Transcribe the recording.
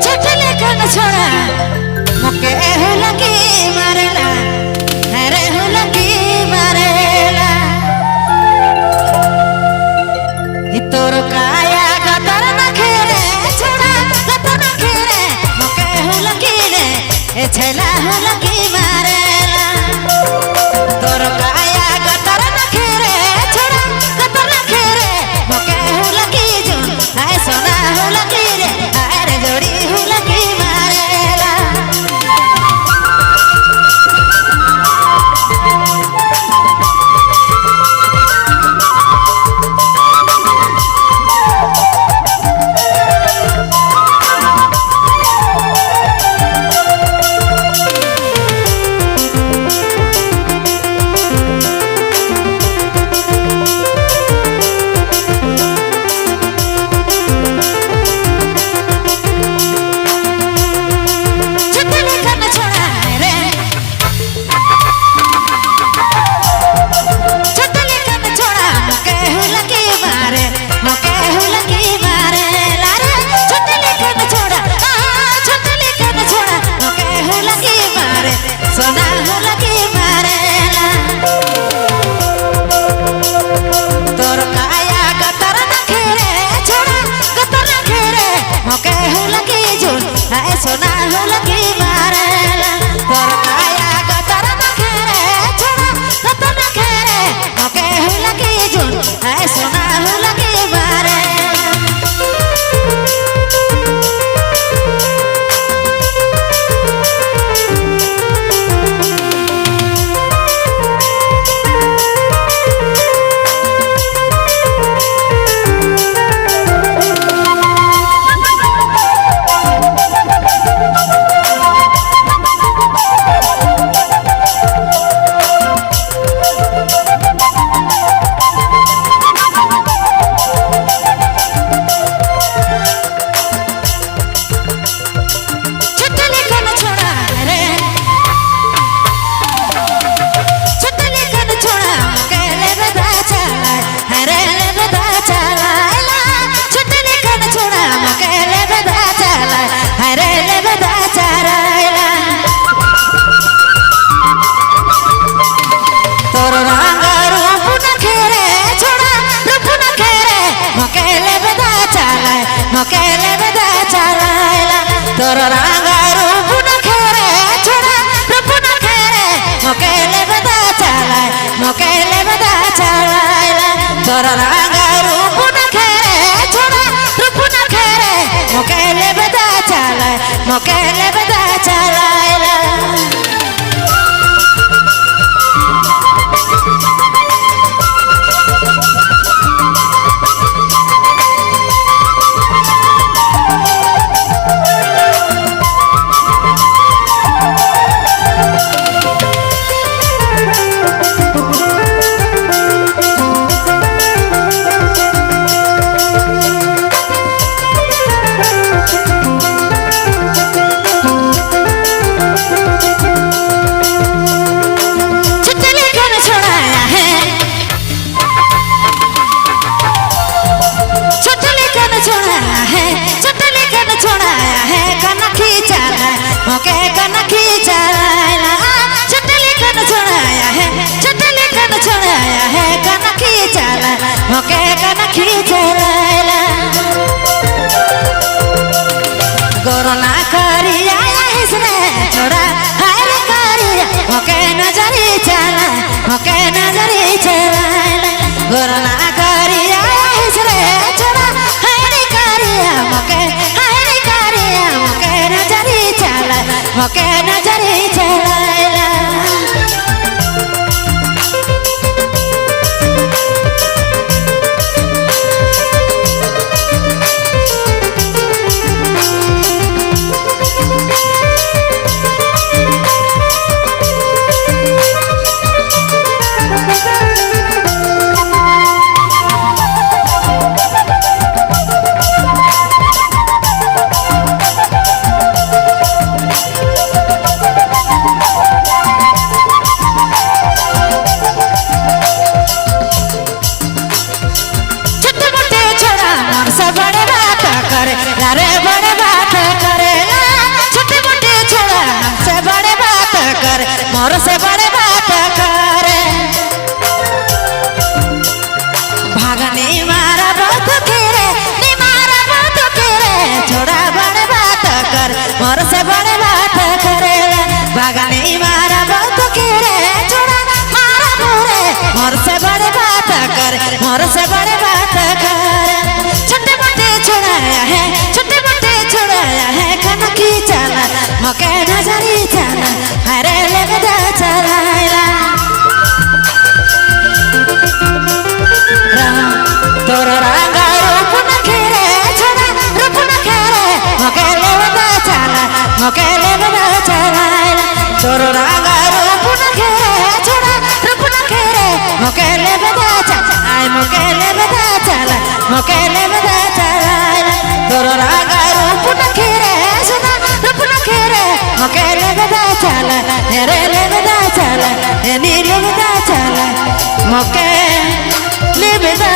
छोड़ा मुके हुलकी मारेला हरे हुलकी मारेला तोर काया गतर न खेरे छोड़ा गतर न खेरे मुके हुलकी रे ए छला हुलकी मारेला तोर काया गतर न खेरे छोड़ा गतर न खेरे मुके हुलकी जो हाय सोना हुलकी रे अरे जोड़ी हुलकी सोना हुलकी मारेला तोर काया गतर न खेरे छोड़ा गतर न खेरे मोके हुलकी जुन हाय सोना हुलकी मारेला तोर काया गतर न खेरे छोड़ा गतर न खेरे मोके हुलकी जुन हाय सोना हुलकी मारेला मोकेले बदा चलायला तोर रंगा रूप न खेरे छोड़ा रूप न खेरे मोकेले बदा चलाय मोकेले बदा चलायला तोर रंगा रूप न खेरे छोड़ा रूप न खेरे मोकेले बदा चलाय मोकेले बदा चलायला मोके कन खींचाया चटली कन छोड़ाया है चटली कन छोड़ाया है कन खींचाला मोके कन खींचाला कोरोना करिया इसने छोड़ा हर करिया मोके नजरी चला मोके नजरी चला कोरोना करिया इसने छोड़ा हर करिया मोके मोके नजरी चलायला मोके नजरी चला हरे लगदा चलाइला तोर रंगा रूप न खेरे छोड़ा रूप न खेरे मोके लगदा चलाइला तोर रंगा रूप न खेरे छोड़ा रूप न खेरे मोके लगदा चला मोके लगदा चलाइला तोर रंगा रूप न खेरे छोड़ा रूप न खेरे मोके लगदा चला तेरे लगदा चला नी लगदा चला मोके लगदा